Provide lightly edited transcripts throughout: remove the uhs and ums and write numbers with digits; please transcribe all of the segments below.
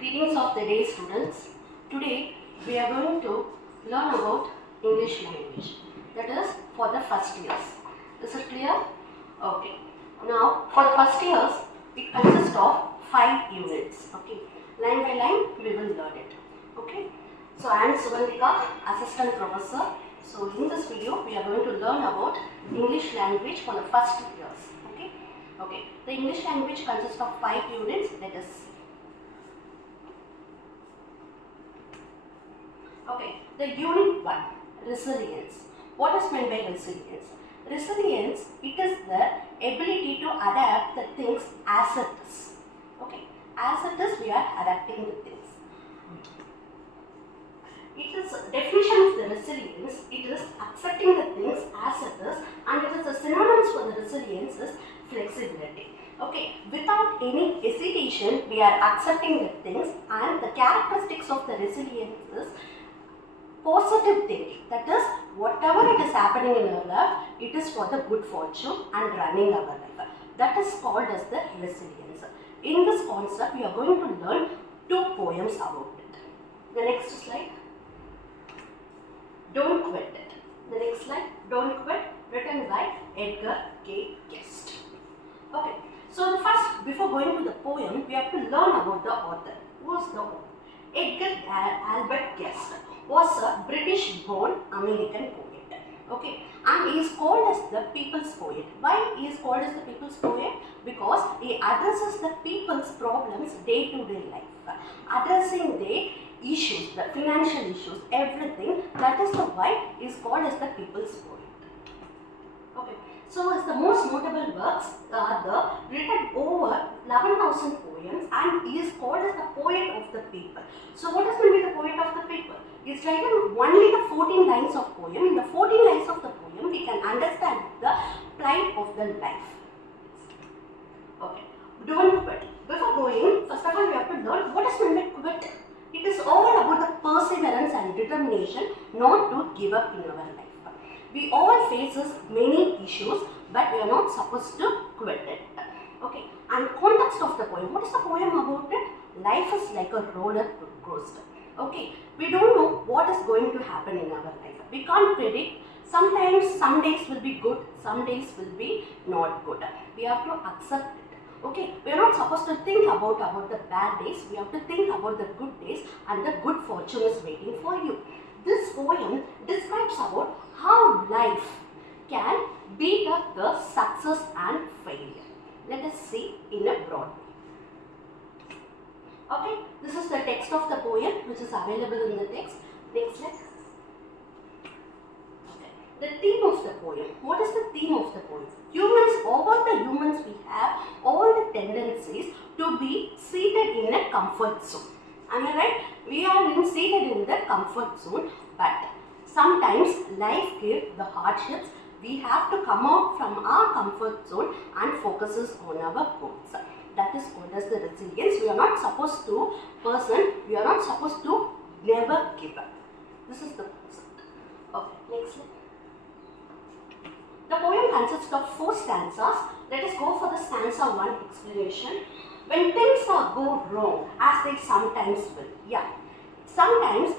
Greetings of the day, students. Today we are going to learn about English language, that is for the first years. Is it clear? Okay. Now for the first years it consists of 5 units. Okay. Line by line we will learn it. Okay. So I am Sugandhika, assistant professor. So in this video we are going to learn about English language for the first years. Okay. Okay. The English language consists of 5 units. Let us see. Okay, the unit 1, resilience. What is meant by resilience? Resilience, it is the ability to adapt the things as it is. Okay, as it is, we are adapting the things. It is definition of the resilience, it is accepting the things as it is, and it is a synonyms for the resilience is flexibility. Okay, without any hesitation, we are accepting the things, and the characteristics of the resilience is positive thinking. That is, whatever it is happening in our life, it is for the good fortune and running our life. That is called as the resilience. In this concept, we are going to learn 2 poems about it. The next slide. Don't Quit It. The next slide. Don't Quit, written by Edgar K. Guest. Okay. So the first, before going to the poem, we have to learn about the author. Who is the author? Edgar Albert Guest was a British-born American poet. Okay, and he is called as the people's poet. Why he is called as the people's poet? Because he addresses the people's problems day-to-day life, addressing the issues, the financial issues, everything. That is the why he is called as the people's poet. Okay, so as the most notable works are the written over 11,000 poems, and he is called as the poet of the people. So what does mean by the poet of the people? He is written only the 14 lines of poem. In the 14 lines of the poem, we can understand the plight of the life. Okay, don't quit. Before going, first of all, we have to learn what is meant by quit. It is all about the perseverance and determination not to give up in our life. We all faces many issues, but we are not supposed to quit it. Okay, and context of the poem. What is the poem about it? Life is like a roller coaster. Okay, we don't know what is going to happen in our life. We can't predict. Sometimes some days will be good, some days will be not good. We have to accept it. Okay, we are not supposed to think about the bad days. We have to think about the good days, and the good fortune is waiting for you. This poem describes about how life can beat up the success and failure. Let us see in a broad way. Okay, this is the text of the poem which is available in the text. Next slide. Okay, the theme of the poem. What is the theme of the poem? Humans, all the humans, we have all the tendencies to be seated in a comfort zone. Am I right? We are seated in the comfort zone, but sometimes life gives the hardships. We have to come out from our comfort zone and focuses on our goals. That is called as the resilience. We are not supposed to we are not supposed to never give up. This is the concept. Okay, next slide. The poem consists of 4 stanzas. Let us go for the stanza 1 explanation. When things go wrong, as they sometimes will. Yeah, sometimes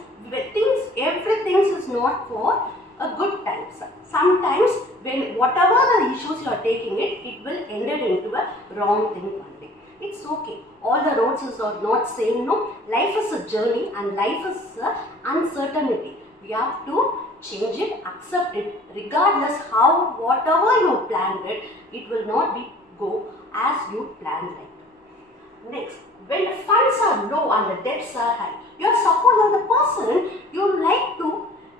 everything is not for a good time. Sometimes when whatever the issues you are taking it will end into a wrong thing one day. It's okay. All the roads are not same. No, life is a journey and life is uncertainty. We have to change it, accept it, regardless how whatever you planned it will not be go as you planned it. Next, when the funds are low and the debts are high, you are suppose the person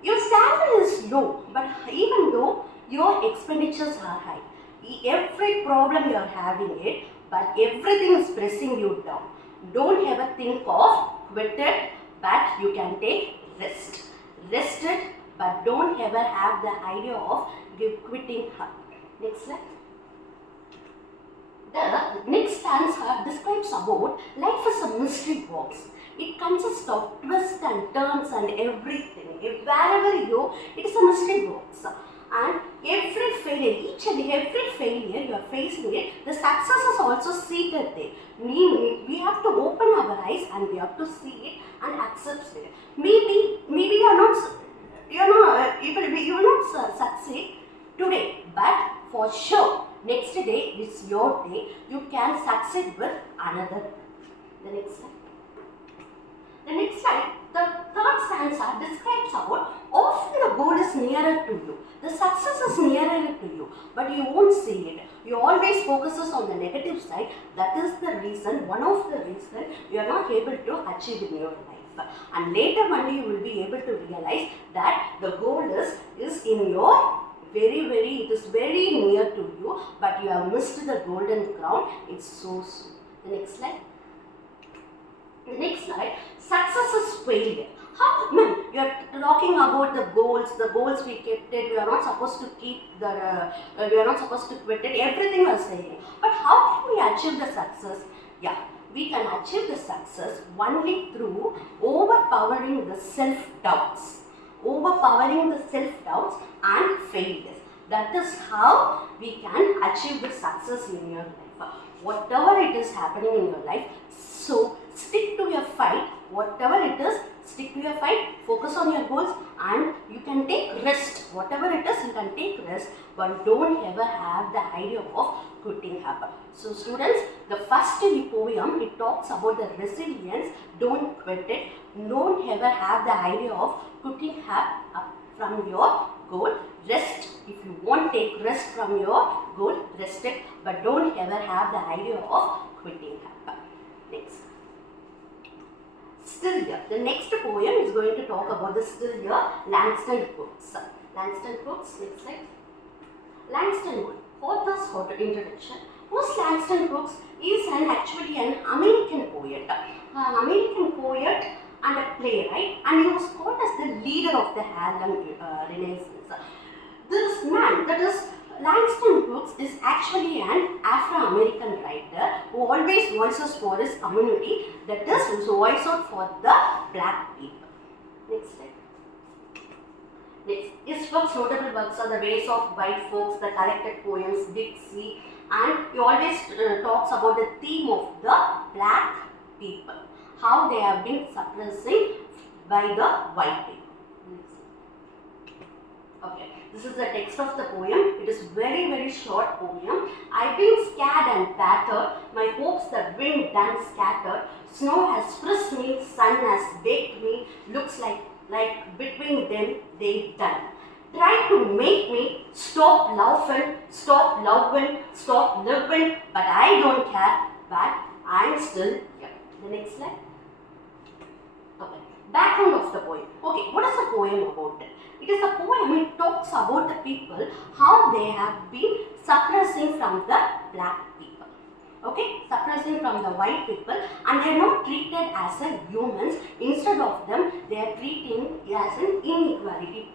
your salary is low, but even though your expenditures are high, every problem you are having it, but everything is pressing you down. Don't ever think of quit it, but you can take rest. Rest it, but don't ever have the idea of quitting her. Next slide. The next stanza describes about life is a mystery box. It consists of twists and turns and everything. Wherever you go, it is a mystery box. and every failure, each and every failure you are facing it, the success is also seated there. Meaning, we have to open our eyes and we have to see it and accept it. Maybe you are not, you will not succeed today, but for sure, next day is your day. You can succeed with another. The next slide. The next slide, the third stanza describes about often the goal is nearer to you. The success is nearer to you, but you won't see it. You always focuses on the negative side. That is the reason, one of the reasons you are not able to achieve in your life. And later only you will be able to realize that the goal is in your it is very near to you, but you have missed the golden crown. It's so soon. The next slide. The next slide, success is failure. How, you are talking about the goals we kept it, we are not supposed to keep we are not supposed to quit it, everything we are saying. But how can we achieve the success? Yeah, we can achieve the success only through overpowering the self-doubts. Overpowering the self-doubts and failures. That is how we can achieve the success in your life. Whatever it is happening in your life, so stick to your fight, whatever it is, stick to your fight, focus on your goals, and you can take rest. Whatever it is, you can take rest, but don't ever have the idea of quitting happen. So students, the first poem, it talks about the resilience, don't quit it, don't ever have the idea of quitting up from your goal. Rest, if you want take rest from your goal, rest it, but don't ever have the idea of quitting happen. Next. Still here. The next poem is going to talk about the still here, Langston Hughes. Langston Hughes, next slide. Langston Hughes, author's introduction. Who's Langston Hughes? Is actually an American poet. And a playwright, and he was called as the leader of the Harlem Renaissance. This man, that is Langston Hughes, is actually an Afro-American writer who always voices for his community, that is, who voice out for the black people. Next slide. Next, his books, notable works are The Ways of White Folks, the collected poems Dixie, and he always talks about the theme of the black people, how they have been suppressing by the white people. Okay, this is the text of the poem. It is very short poem. I've been scared and battered, my hopes the wind done scattered, snow has frisked me, sun has baked me, looks like between them they done. Try to make me stop laughing, stop loving, stop living, but I don't care, but I'm still here. The next slide. Okay, background of the poem. Okay, what is the poem about? It is a poem, it talks about the people, how they have been suppressing from the black people. Okay, suppressing from the white people, and they are not treated as a humans. Instead of them, they are treating as an inequality.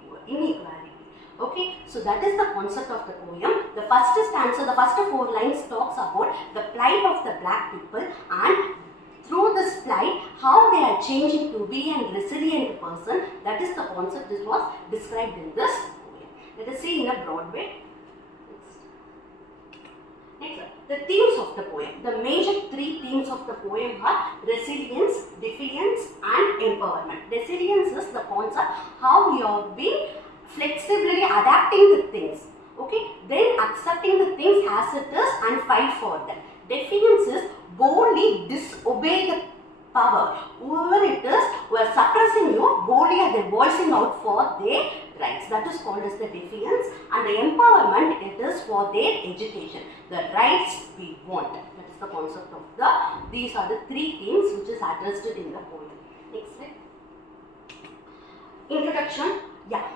Okay, so that is the concept of the poem. The first stanza, the first 4 lines talks about the plight of the black people, and through this plight, how they are changing to be a resilient person. That is the concept that was described in this poem. Let us see in a broad way. Next, the themes of the poem. The major 3 themes of the poem are resilience, defiance, and empowerment. Resilience is the concept how you have been flexibly adapting the things. Okay, then accepting the things as it is and fight for them. Defiance is boldly disobey the power. Whoever it is who are suppressing you, boldly are they voicing out for their rights. That is called as the defiance. And the empowerment, it is for their education. The rights we want. That is the concept of these are the 3 themes which is addressed in the poem. Next slide. Introduction. Yeah.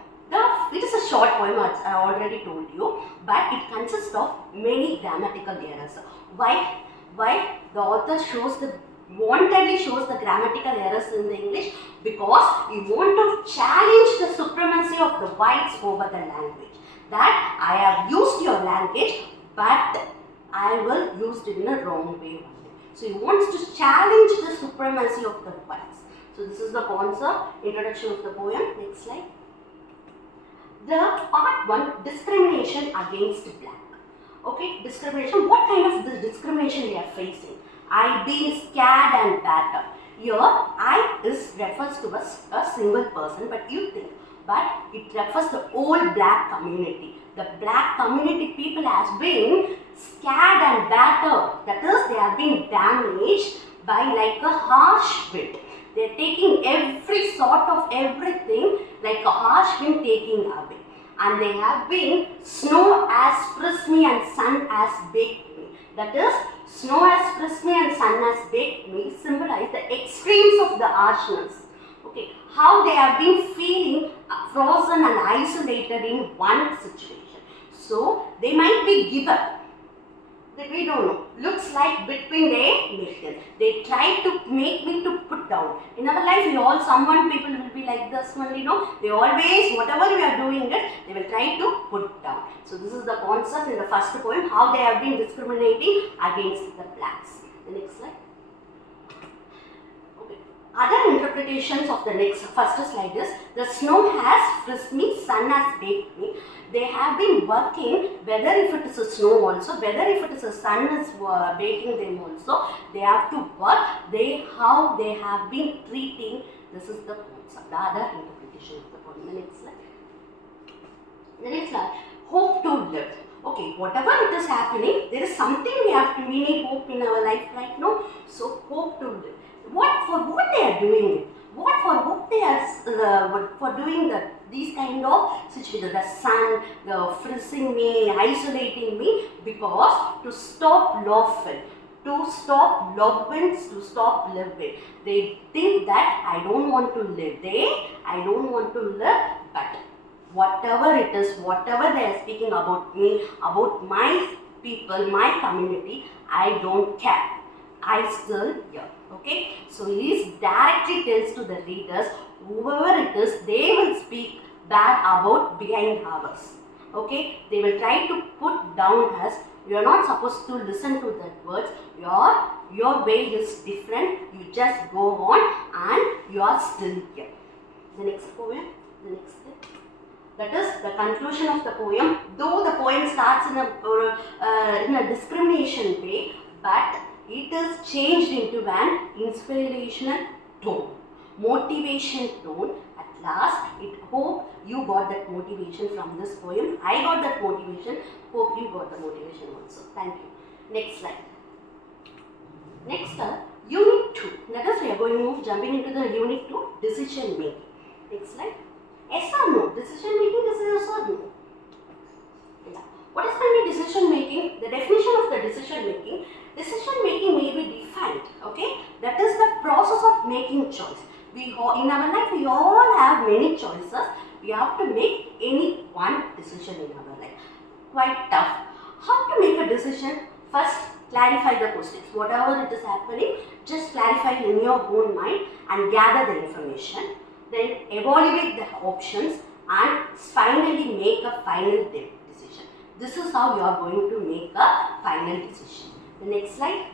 It is a short poem, as I already told you, but it consists of many grammatical errors. Why the author wantedly shows the grammatical errors in the English? Because he want to challenge the supremacy of the whites over the language. That I have used your language, but I will use it in a wrong way. So he wants to challenge the supremacy of the whites. So this is the concept, introduction of the poem. Next slide. The part 1, discrimination against black. Okay, discrimination. What kind of discrimination they are facing? I being scared and battered. Here, I is refers to a single person, but you think, but it refers to the whole black community. The black community people has been scared and battered. That is, they have been damaged by like a harsh wind. They are taking every sort of everything like a harsh wind taking away. And they have been snow has pressed me and sun has baked me. That is, snow has pressed me and sun has baked me symbolize the extremes of the harshness. Okay, how they have been feeling frozen and isolated in one situation. So, they might be given. We don't know. Looks like between a mission. They try to make me to put down. In our life, we all, someone people will be like this one, you know. They always, whatever we are doing it, they will try to put down. So this is the concept in the first poem, how they have been discriminating against the blacks. The next slide. Okay. Other interpretations of the first slide is, the snow has frisked me, sun has baked me. They have been working, whether if it is a snow also, whether if it is a sun is baking them also, they have to work, how they have been treating, this is the concept, the other interpretation of the poem. The next slide. The next slide, hope to live. Okay, whatever it is happening, there is something we need hope in our life right now, so hope to live. What they are doing it? What they are for doing these kind of situations, the sun, the freezing me, isolating me, because to stop laughing, to stop loving, to stop living. They think that I don't want to live. I don't want to live, but whatever it is, whatever they are speaking about me, about my people, my community, I don't care. I still here. Okay, so he directly tells to the readers, whoever it is, they will speak bad about behind ours. Okay, they will try to put down us. You are not supposed to listen to that words. Your way is different. You just go on and you are still here. The next poem, the next step. That is the conclusion of the poem. Though the poem starts in a discrimination way, but it is changed into an inspirational tone, motivation tone. At last, hope you got that motivation from this poem. I got that motivation. Hope you got the motivation also. Thank you. Next slide. Next unit 2. That is, we are going jumping into the unit 2, decision making. Next slide. Yes or no? Decision making is yes or no? Yeah. What is going to be decision making? The definition of the decision making. Decision making may be defined, okay? That is the process of making choice. In our life, we all have many choices. We have to make any one decision in our life. Quite tough. How to make a decision? First, clarify the questions. Whatever it is happening, just clarify in your own mind and gather the information. Then evaluate the options and finally make a final decision. This is how you are going to make a final decision. The next slide.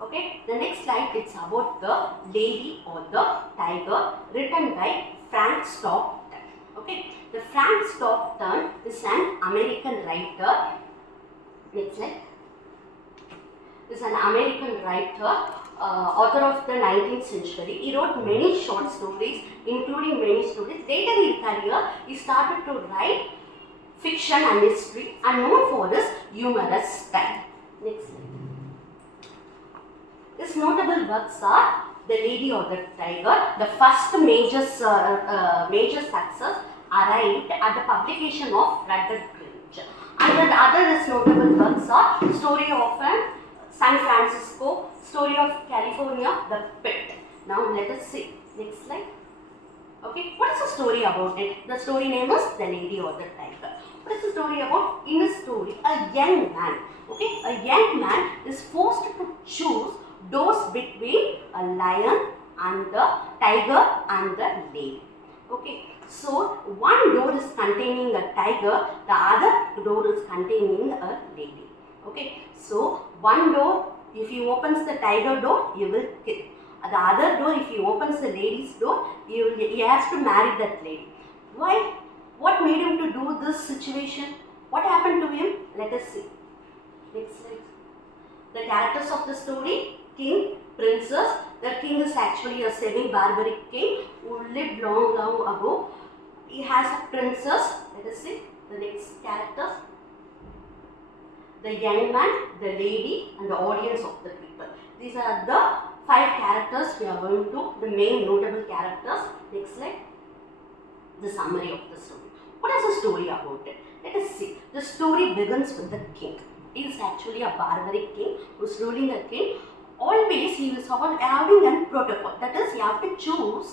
Okay, the next slide, it's about the lady or the tiger, written by Frank Stockton. Okay, the Frank Stockton is an American writer. Next slide. Is an American writer, author of the 19th century. He wrote many short stories, including many stories. Later in his career, he started to write fiction and history, and known for his humorous style. Next slide. His notable works are The Lady or the Tiger. The first major success arrived at the publication of Rudyard Kipling. And the other notable works are Story of San Francisco, Story of California, The Pit. Now let us see. Next slide. Okay, what is the story about it? The story name is The Lady or the Tiger. What is the story about? In the story, a young man, okay, a young man is forced to choose those between a lion and the tiger and the lady. Okay, so one door is containing a tiger, the other door is containing a lady. Okay, so one door, if he opens the tiger door, he will kill. The other door, if he opens the lady's door, he has to marry that lady. Why? What made him to do this situation? What happened to him? Let us see. Next slide. The characters of the story: king, princess. The king is actually a semi-barbaric king who lived long, long ago. He has a princess. Let us see the next characters. The young man, the lady, and the audience of the people. These are the 5 characters we are going to, the main notable characters. Next slide. The summary of the story. What is the story about it? Let us see. The story begins with the king. He is actually a barbaric king who is ruling a king. Always he is having a protocol. That is, you have to choose,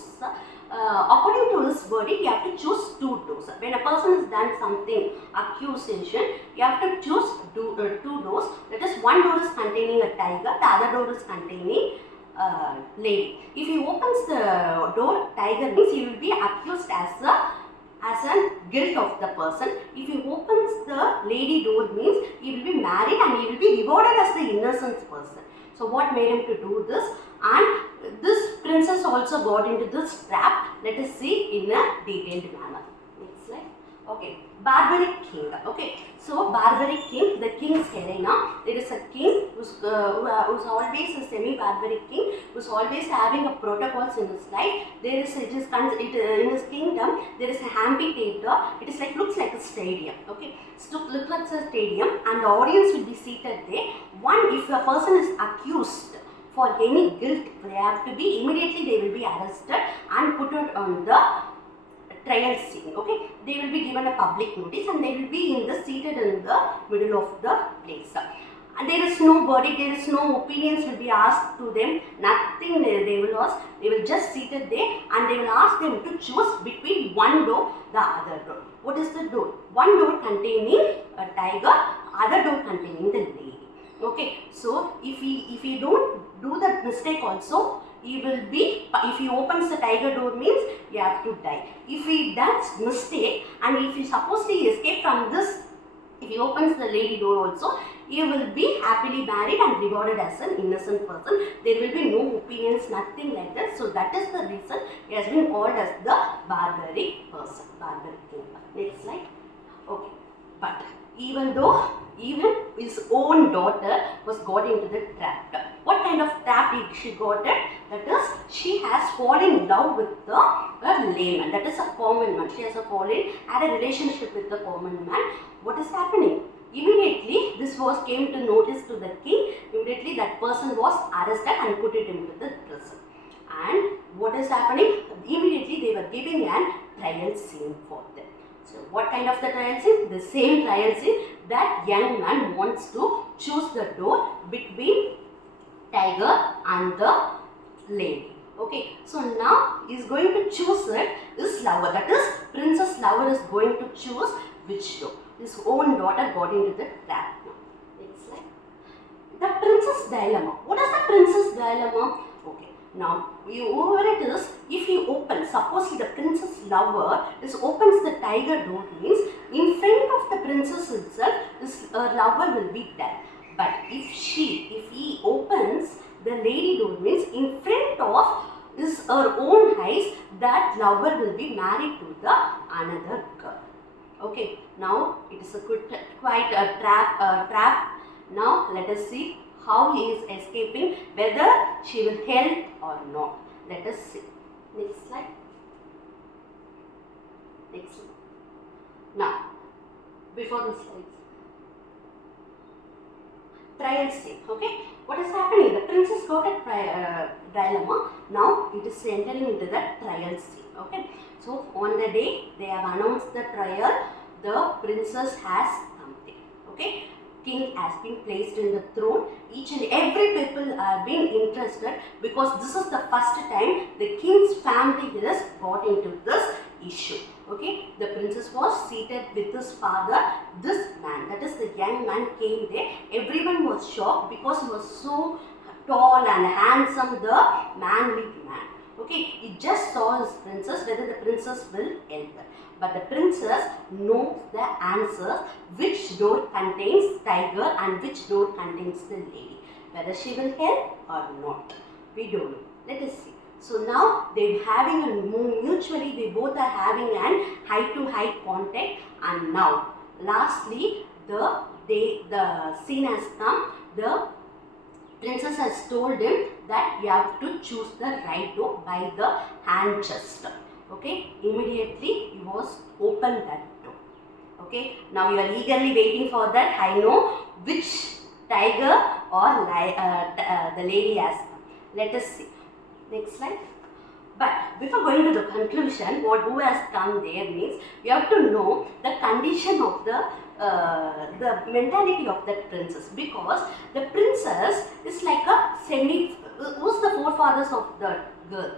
according to his verdict, you have to choose 2 doors. When a person has done something, accusation, you have to choose 2 doors. That is, one door is containing a tiger, the other door is containing lady. If he opens the door, tiger means he will be accused as a guilt of the person. If he opens the lady door means he will be married and he will be rewarded as the innocent person. So what made him to do this? And this princess also got into this trap. Let us see in a detailed manner. Next slide. Okay, barbaric king. Okay, so barbaric king, the king's Helena. There is a king who's always a semi-barbaric king, who's always having a protocols in his life. There is in his kingdom there is an amphitheater. It is looks like a stadium. Okay, so look like a stadium, and the audience will be seated there. If a person is accused for any guilt, they have to be immediately, they will be arrested and put on the trial scene. Okay, they will be given a public notice and they will be seated in the middle of the place. And there is no verdict, there is no opinions will be asked to them, nothing they will ask. They will just seated there and they will ask them to choose between one door, the other door. What is the door? One door containing a tiger, other door containing the lady. Okay, so if he don't do that mistake also, he will be, if he opens the tiger door means you have to die. If he does mistake and if he supposedly escape from this, if he opens the lady door also, he will be happily married and rewarded as an innocent person. There will be no opinions, nothing like that. So that is the reason he has been called as the barbaric person, barbaric king. Next slide. Okay, but even his own daughter was got into the trap. What kind of trap did she got it? That is, she has fallen in love with a layman. That is a common man. She has had a relationship with the common man. What is happening? Immediately, this came to notice to the king. Immediately, that person was arrested and put it into the prison. And what is happening? Immediately, they were giving an trial scene for them. So, what kind of the trial scene? The same trial scene. That young man wants to choose the door between tiger and the lady. Okay, so now he is going to choose his lover. That is, princess lover is going to choose which door. His own daughter got into the trap. Next slide. The princess dilemma. What is the princess dilemma? Okay, now whoever it is, if he opens, suppose the princess lover opens the tiger door means in front of the princess itself, his lover will be dead. But if he opens the lady door means in front of her own eyes, that lover will be married to the another girl. Okay, now it is quite a trap. Now let us see how he is escaping, whether she will help or not. Let us see. Next slide. Next slide. Now, before the slides, trial scene. Okay, what is happening? The princess got a dilemma. Now it is entering into the trial scene. Okay, so on the day they have announced the trial, the princess has something. Okay, king has been placed in the throne. Each and every people have been interested because this is the first time the king's family has got into this issue. Okay, the princess was seated with his father. This man, that is the young man, came there. Everyone was shocked because he was so tall and handsome, the manly man. Okay, he just saw his princess, whether the princess will help her. But the princess knows the answer, which door contains tiger and which door contains the lady. Whether she will help or not, we don't know. Let us see. So now they having a mutually, they both are having an eye to eye contact, and now lastly the scene has come. The princess has told him that you have to choose the right door by the hand gesture. Okay, immediately he was open that door. Okay, now you are eagerly waiting for that. I know which tiger or the lady has come. Let us see. Next slide. But before going to the conclusion, who has come there means you have to know the condition of the mentality of that princess, because the princess is like a who's the forefathers of the girl?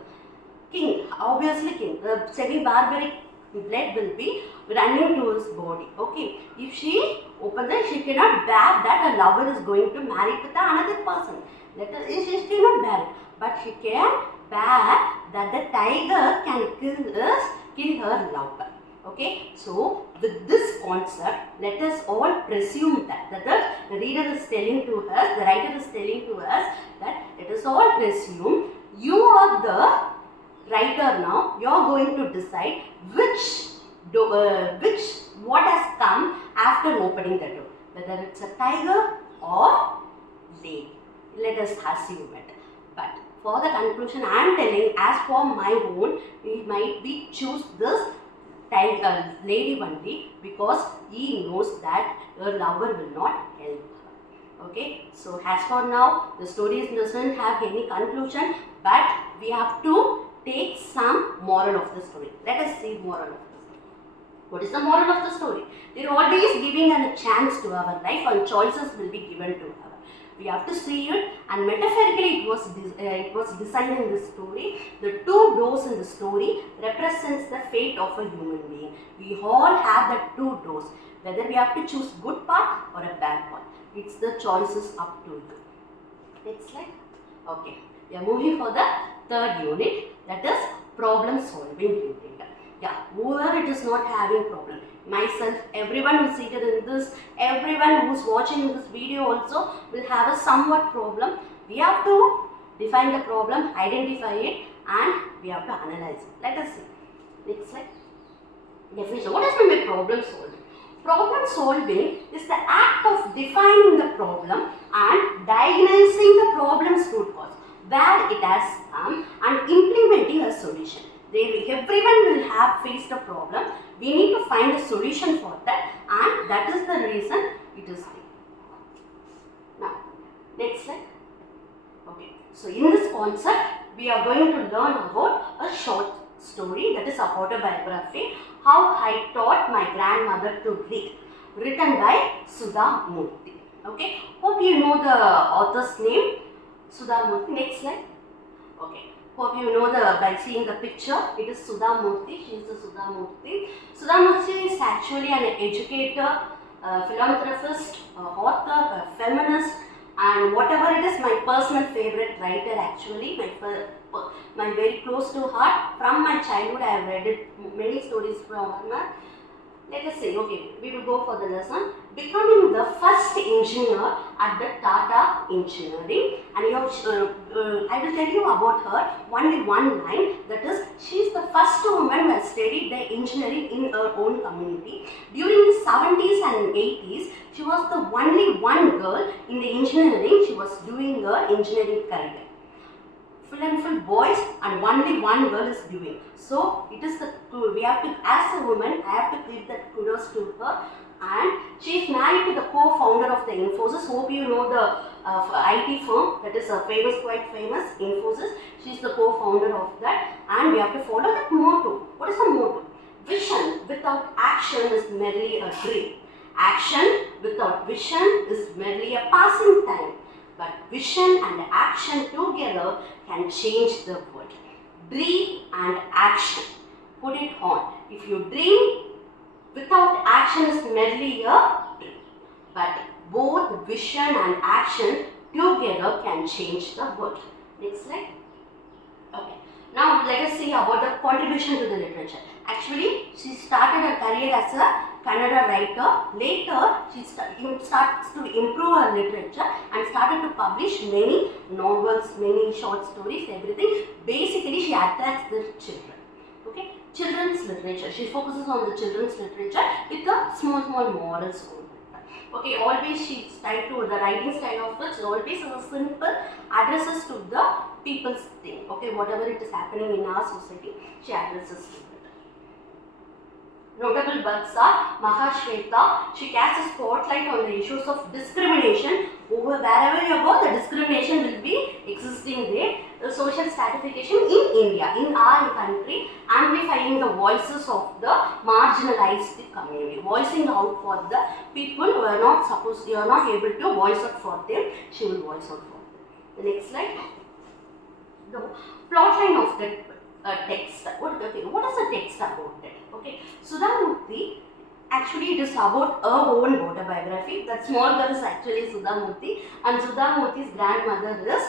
King, obviously king. The semi-barbaric blood will be running to his body. Okay, if she opens it, she cannot bear that a lover is going to marry with another person. She cannot bear it, but she can bear that the tiger can kill her lover. Okay, so with this concept, let us all presume that the reader is telling to us, the writer is telling to us that let us all presume you are the writer now. You are going to decide what has come after opening the door, whether it's a tiger or lady. Let us assume it. But for the conclusion, I am telling, as for my own, we might be choose this lady only, because he knows that her lover will not help her. Okay, so as for now, the story doesn't have any conclusion, but we have to take some moral of the story. Let us see moral of the story. What is the moral of the story? They are always giving a chance to our life, and choices will be given to her. We have to see it, and metaphorically it was designed in the story. The two doors in the story represents the fate of a human being. We all have the two doors, whether we have to choose good path or a bad path. It's the choices up to you. Next slide. Okay, we are moving for the third unit, that is problem solving unit. Yeah, whoever it is not having problem, myself, everyone who is seated in this, everyone who is watching this video also will have a somewhat problem. We have to define the problem, identify it, and we have to analyze it. Let us see. Next slide. Definition. What does mean by problem solving? Problem solving is the act of defining the problem and diagnosing the problem's root cause, where it has come, and implementing a solution. Everyone will have faced a problem. We need to find a solution for that, and that is the reason it is here. Now, next slide. Okay, so in this concept, we are going to learn about a short story, that is a autobiography, How I Taught My Grandmother to Read, written by Sudha Murthy. Okay, hope you know the author's name, Sudha Murthy. Next slide. Okay. Hope you know by seeing the picture, it is Sudha Murthy. She is the Sudha Murthy. Sudha Murthy is actually an educator, philanthropist, author, a feminist, and whatever it is, my personal favorite writer actually, my very close to heart. From my childhood, I have read many stories from her. Let us see, okay, we will go for the lesson. Becoming the first engineer at the Tata Engineering, and I will tell you about her only one line, that is, she is the first woman who has studied the engineering in her own community. During the 70s and 80s, she was the only one girl in the engineering. She was doing her engineering career. Full and full boys, and only one girl is doing. So it is we have to, as a woman, I have to give that kudos to her. And she is married to the co-founder of the Infosys. Hope you know the IT firm that is quite famous, Infosys. She is the co-founder of that, and we have to follow that motto. What is the motto? Vision without action is merely a dream. Action without vision is merely a passing time. But vision and action together can change the world. Dream and action. Put it on. If you dream without action is merely a dream. But both vision and action together can change the world. Next slide. Okay. Now let us see about the contribution to the literature. Actually, she started her career as a Kannada writer. Later, she starts to improve her literature and started to publish many novels, many short stories, everything. Basically, she attracts the children. Okay, children's literature. She focuses on the children's literature with a small morals on it. Okay, always she tried to, the writing style of it is always a simple addresses to the people's thing. Okay, whatever it is happening in our society, she addresses to it. Notable books are Mahashweta. She casts a spotlight on the issues of discrimination. Wherever you go, the discrimination will be existing there. The social stratification in India, in our country, amplifying the voices of the marginalized community, voicing out for the people who are not supposed, you are not able to voice out for them. She will voice out for them. The next slide. The plotline of the text. What is the text about it? Okay, Sudhamurthy, actually it is about her own autobiography. That small girl is actually Sudhamurthy, and Sudhamurthy's grandmother is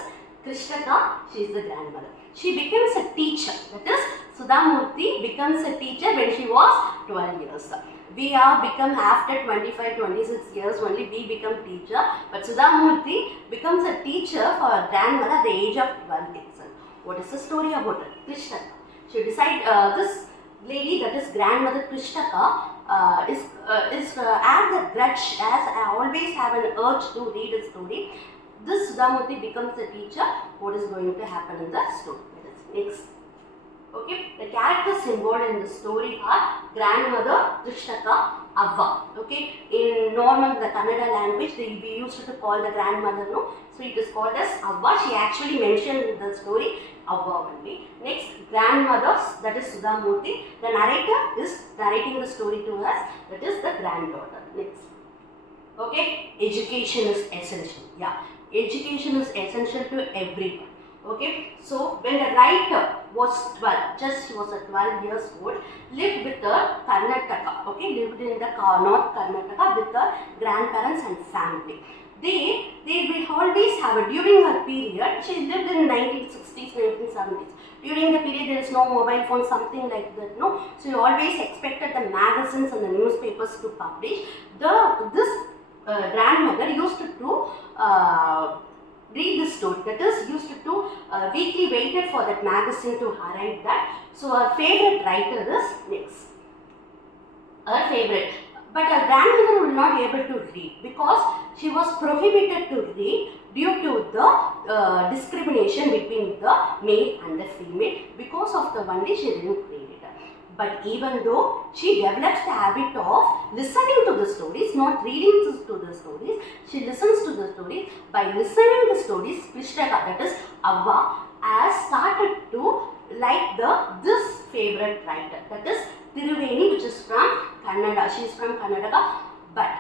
Krishnaka. She is the grandmother. She becomes a teacher. That is, Sudhamurthy becomes a teacher when she was 12 years. We are become after 25-26 years only we become teacher, but Sudhamurthy becomes a teacher for her grandmother at the age of 12 itself. What is the story about her? Krishnaka. She decides this lady, that is grandmother Krishnaka, is as a grudge, as I always have an urge to read a story. This Sudhamurthy becomes a teacher. What is going to happen in the story? Next. Okay, the characters involved in the story are grandmother Krishnaka, Avva. Okay, in normal the Kannada language, we used to call the grandmother, no? So it is called as Avva. She actually mentioned in the story Avva only. Next, grandmother, that is Sudhamurthy. The narrator is narrating the story to us, that is the granddaughter. Next. Okay, education is essential. Yeah, education is essential to everyone. Okay, so when the writer was 12, just she was 12 years old, lived with her Karnataka, okay, lived in the North Karnataka with her grandparents and family. They will always have a, during her period, she lived in 1960s, 1970s. During the period, there is no mobile phone, something like that, no. So you always expected the magazines and the newspapers to publish. This grandmother used to read the story, that is used to weekly waited for that magazine to arrive that. So her favorite writer is next. Her favorite. But her grandmother will not be able to read because she was prohibited to read due to the discrimination between the male and the female. Because of the one day she didn't read it. But even though she develops the habit of listening to the stories, not reading to the stories, she listens to the stories. By listening to the stories, Krishnaka, that is Avva, has started to like this favorite writer, that is Tiruveni, which is from Kannada. She is from Karnataka, but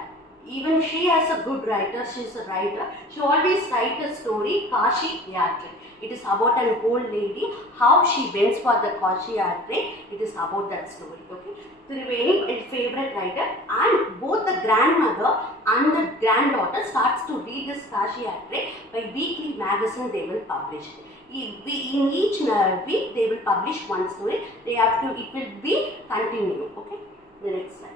even she as a good writer, she is a writer. She always writes a story, Kashi Yatra. It is about an old lady, how she went for the Kashi Yatra. It is about that story. Okay, Tiruveni is favorite writer, and both the grandmother and the granddaughter starts to read this Kashi Yatra. By weekly magazine they will publish it. In each week they will publish one story. They have to. It will be continue. Okay. The next slide.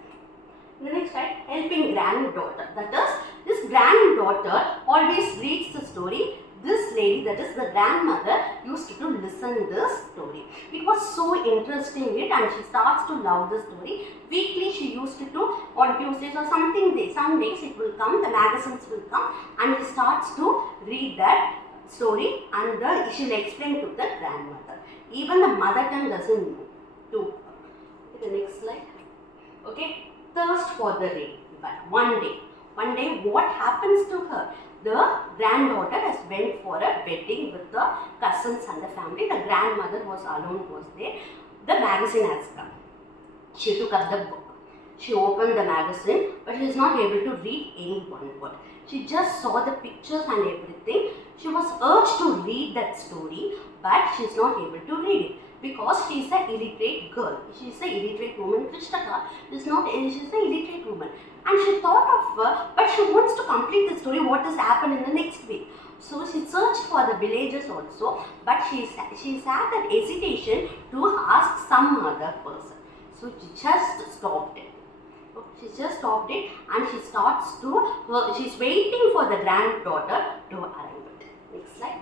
The next slide, helping granddaughter. That is, this granddaughter always reads the story. This lady, that is the grandmother, used to listen this story. It was so interesting and she starts to love the story. Weekly she used to do on Tuesdays or something day. Some days it will come, the magazines will come, and she starts to read that story and she will explain to the grandmother. Even the mother tongue doesn't know. To the next slide. Okay, thirst for the rain. But one day what happens to her? The granddaughter has went for a wedding with the cousins and the family. The grandmother was alone, was there. The magazine has come. She took up the book. She opened the magazine, but she is not able to read any one word. She just saw the pictures and everything. She was urged to read that story, but she is not able to read it because she is an illiterate girl. She is an illiterate woman. Krishnaka is not. She is an illiterate woman, and she thought of, but she wants to complete the story. What has happened in the next week? So she searched for the villages also, but she had that hesitation to ask some other person. So she just stopped it. She just stopped it and she starts to, she's waiting for the granddaughter to arrive. Next slide.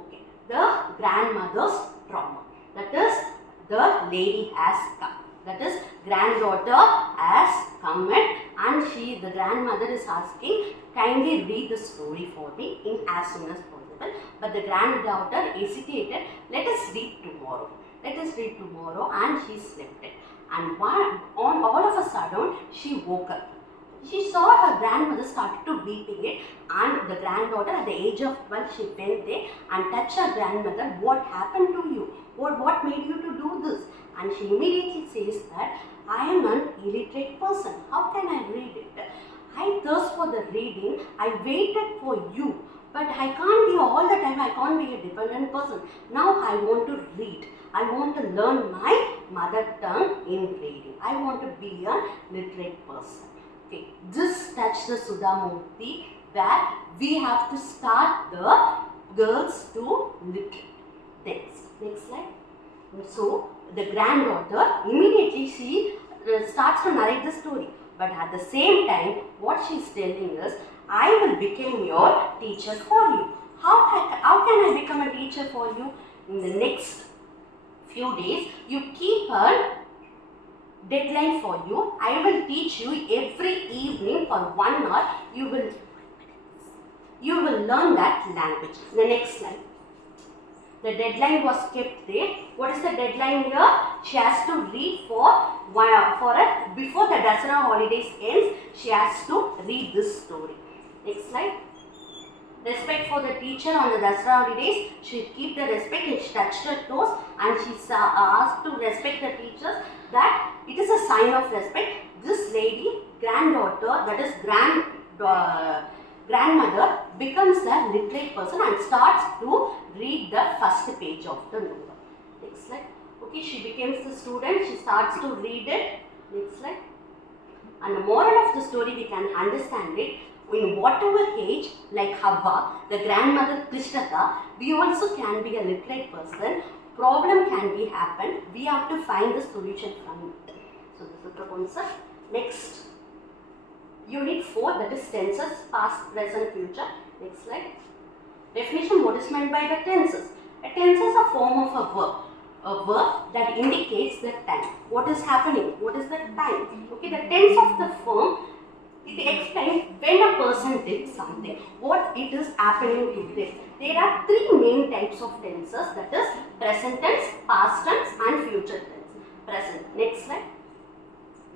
Okay, the grandmother's trauma. That is, the lady has come. That is, granddaughter has come in and the grandmother is asking, kindly read the story for me in as soon as possible. But the granddaughter hesitated, let us read tomorrow. Let us read tomorrow, and she slept it. And all of a sudden, she woke up. She saw her grandmother started to beating it, and the granddaughter at the age of 12, she went there and touched her grandmother. What happened to you? What made you to do this? And she immediately says that, I am an illiterate person. How can I read it? I thirst for the reading. I waited for you. But I can't be all the time, I can't be a dependent person. Now I want to read. I want to learn my mother tongue in reading. I want to be a literate person. Okay, this touched the Sudha Murthy, where we have to start the girls to literate. Next slide. So the granddaughter immediately she starts to narrate the story. But at the same time, what she is telling is, I will become your teacher for you. How can I become a teacher for you? In the next few days, you keep a deadline for you. I will teach you every evening for 1 hour. You will learn that language. The next slide. The deadline was kept there. What is the deadline here? She has to read before the Dasara holidays ends. She has to read this story. Next slide. Respect for the teacher on the Dasara holidays. She keep the respect. She touched her toes and she asked to respect the teachers. That it is a sign of respect. This lady, granddaughter, that is grandmother, becomes a literate person and starts to read the first page of the novel. Next slide. Okay, she becomes the student. She starts to read it. Next slide. And the moral of the story, we can understand it. In whatever age, like Havva, the grandmother Krishnata, we also can be a literate person. Problem can be happen. We have to find the solution from it. So this is the concept. Next, unit 4, that is tenses, past, present, future. Next slide. Definition: what is meant by the tenses? A tense is a form of a verb. A verb that indicates the time. What is happening? What is the time? Okay, the tense of the form, it explains when a person did something, what it is happening to them. There are 3 main types of tenses, that is present tense, past tense and future tense. Present. Next slide.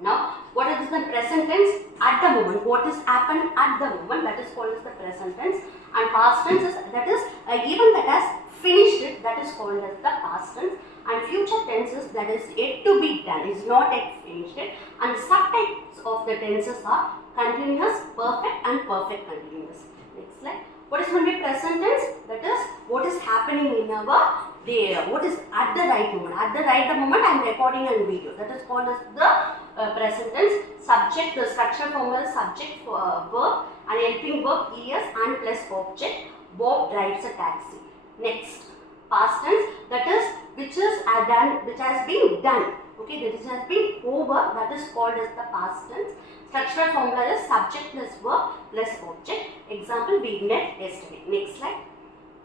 Now, what is the present tense? At the moment. What is happened at the moment, that is called as the present tense. And past tense is, that is even that has finished it, that is called as the past tense. And future tenses, that is yet to be done, is not yet finished it. And the subtypes of the tenses are continuous, perfect and perfect continuous. Next slide. What is going to be present tense? That is what is happening in our day, what is at the right moment. At the right moment I am recording a video. That is called as the present tense. Subject, the structure formula is subject, verb and helping verb es and plus object. Bob drives a taxi. Next, past tense, that is which has been done. Okay, that has been over, that is called as the past tense. Structural formula is subject plus verb plus object. Example, we met yesterday. Next slide.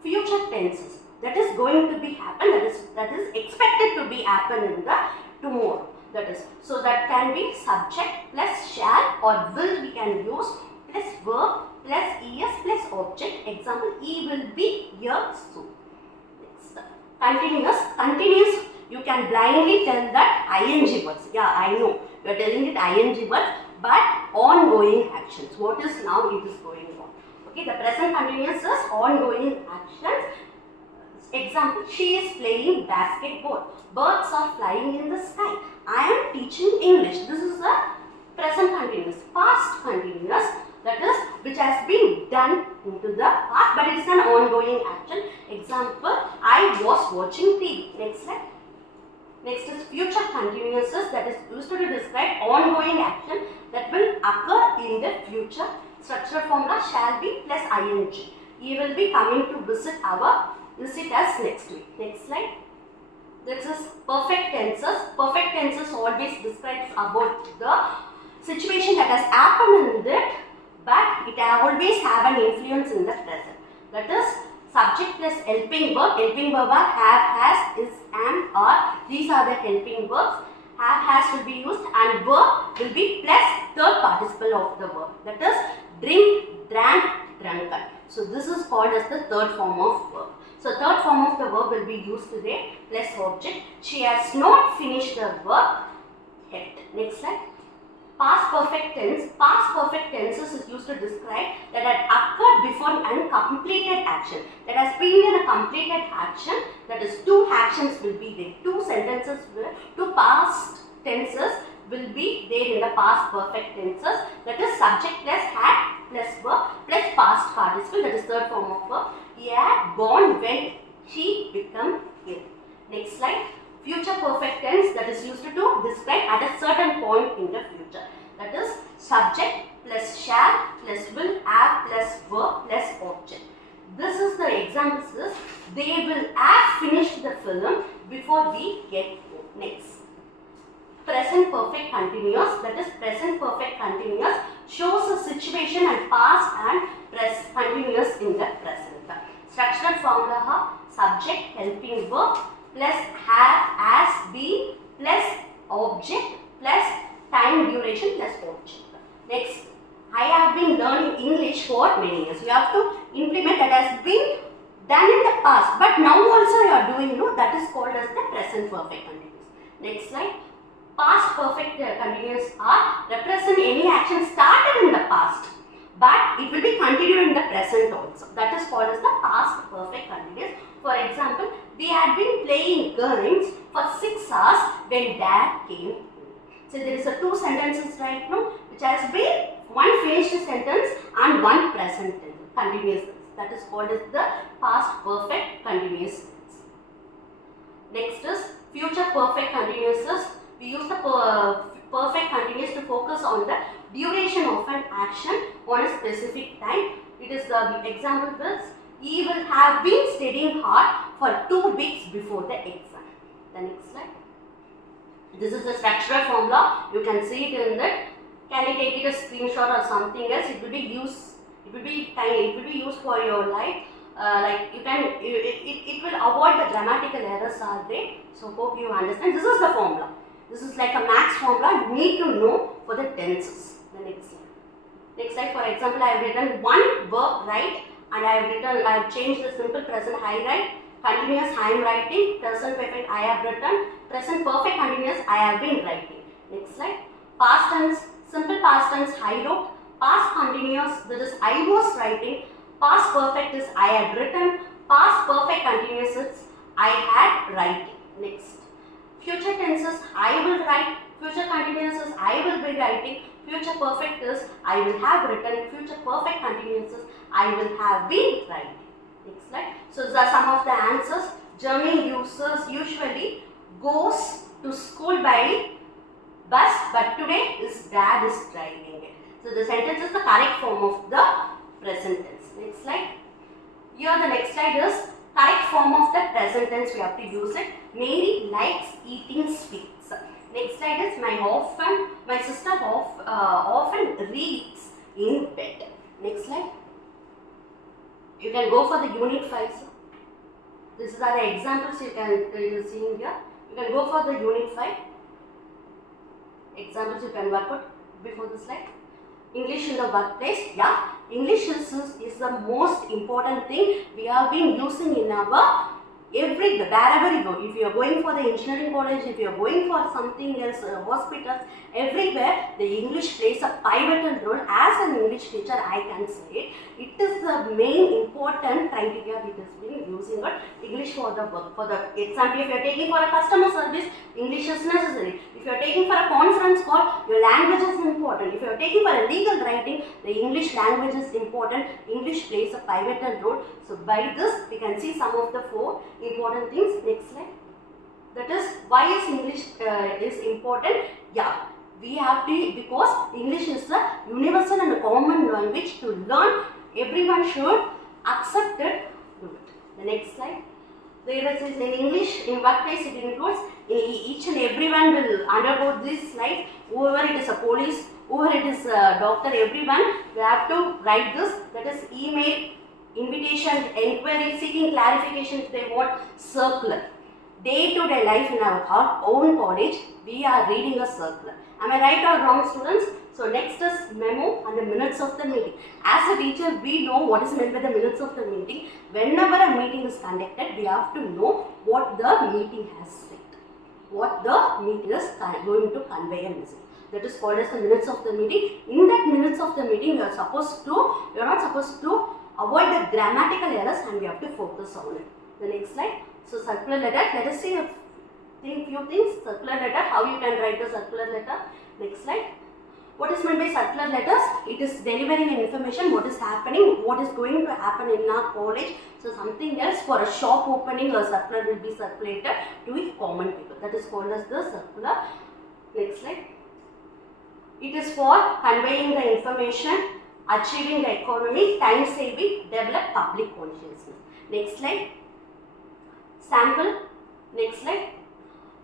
Future tenses, that is going to be happen, that is expected to be happen in the tomorrow. That is, so that can be subject plus shall or will we can use plus verb plus es plus object. Example, he will be here soon. Next, continuous. You can blindly tell that ing words. Yeah, I know you are telling it ing words, but ongoing actions. What is now it is going on. Okay, the present continuous is ongoing actions. Example, she is playing basketball. Birds are flying in the sky. I am teaching English. This is a present continuous. Past continuous, that is which has been done into the past, but it is an ongoing action. Example, I was watching TV. Next slide. Next is future continuouses, that is used to describe ongoing action that will occur in the future. Structural formula shall be plus ing. He will be coming to visit us next week. Next slide. This is perfect tenses. Perfect tenses always describes about the situation that has happened in it, but it always have an influence in the present. That is subject plus helping verb. Helping verb are have, has, is, am, are. These are the helping verbs. Have, has will be used, and verb will be plus third participle of the verb. That is drink, drank, drunken. So this is called as the third form of verb. So third form of the verb will be used today plus object. She has not finished the work yet. Next slide. Past perfect tense. Past perfect tenses is used to describe that had occurred before an completed action. That has been a completed action. That is two actions will be there. Two sentences will, two past tenses will be there in the past perfect tenses. That is subject plus had plus verb plus past participle. That is third form of verb. He had gone when she become ill. Next slide. Future perfect tense, that is used to describe at a certain point in the future. That is subject plus shall plus will have plus verb plus object. This is the examples is they will have finished the film before we get home. Next. Present perfect continuous, that is present perfect continuous shows a situation and past and continuous in the present. Structural formula subject helping verb plus have, as, be plus object plus time duration plus object. Next, I have been learning English for many years. You have to implement that has been done in the past, but now also you are doing, that is called as the present perfect continuous. Next slide. Past perfect continuous are represent any action started in the past, but it will be continued in the present also. That is called as the past perfect continuous. For example, we had been playing games for 6 hours when Dad came. So there is a two sentences right now, which has been one finished sentence and one present continuous tense. That is called as the past perfect continuous tense. Next is future perfect continuous. We use the perfect continuous to focus on the duration of an action on a specific time. It is the example was, he will have been studying hard for 2 weeks before the exam. The next slide. This is the structural formula. You can see it in that. Can you take it a screenshot or something else? It will be used. It will be used for your life. Like you can, it will avoid the grammatical errors are there. So hope you understand. This is the formula. This is like a maths formula. You need to know for the tenses. The next slide. Next slide. For example, I have written one verb right, and I have changed the simple present I write. Continuous I am writing. Present perfect I have written. Present perfect continuous I have been writing. Next slide. Past tense, simple past tense I wrote. Past continuous, that is I was writing. Past perfect is I had written. Past perfect continuous is I had writing. Next. Future tenses I will write. Future continuous is I will be writing. Future perfect is I will have written. Future perfect continuous is I will have been writing. Next slide. So these are some of the answers. German users usually goes to school by bus, but today his dad is driving it. So the sentence is the correct form of the present tense. Next slide. Here the next slide is correct form of the present tense. We have to use it. Mary likes eating sweets. Next slide is my sister often reads in bed. Next slide. You can go for the unit 5. These are the examples you can see here. You can go for the unit 5. Examples you can work out before the slide. English in the workplace. Yeah, English is the most important thing we have been using in our wherever you go. If you are going for the engineering college, if you are going for something else, hospitals, everywhere the English plays a pivotal role. As an English teacher, I can say it is the main important criteria we has been using English for the work. For the example, if you are taking for a customer service, English is necessary. If you are taking for a conference call, your language is important. If you are taking for a legal writing, the English language is important. English plays a pivotal role. So by this, we can see some of the 4 important things. Next slide. That is why is English is important. Yeah, we have to, because English is a universal and a common language to learn. Everyone should accept it. Do it. The next slide. There is in English, in workplace it includes each and everyone will undergo this slide. Whoever it is a police, whoever it is a doctor, everyone we have to write this. That is email, invitation, enquiry, seeking clarification if they want, circular. Day-to-day life in our own college, we are reading a circular. Am I right or wrong, students? So next is memo and the minutes of the meeting. As a teacher, we know what is meant by the minutes of the meeting. Whenever a meeting is conducted, we have to know what the meeting has said, what the meeting is going to convey a message. That is called as the minutes of the meeting. In that minutes of the meeting, you are not supposed to avoid the grammatical errors, and we have to focus on it. The next slide. So circular letter. Let us see few things. Circular letter. How you can write the circular letter. Next slide. What is meant by circular letters? It is delivering an information, what is happening, what is going to happen in our college. So something else, for a shop opening, a circular will be circulated to common people. That is called as the circular. Next slide. It is for conveying the information, achieving the economy, time saving, develop public consciousness. Next slide. Sample. Next slide.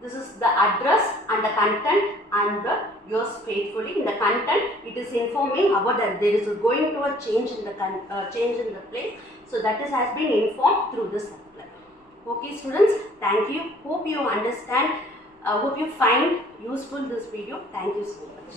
This is the address and the content and the yours faithfully. In the content, it is informing about that there is going to a change in the place. So that has been informed through this circular. Okay, students. Thank you. Hope you understand. Hope you find useful this video. Thank you so much.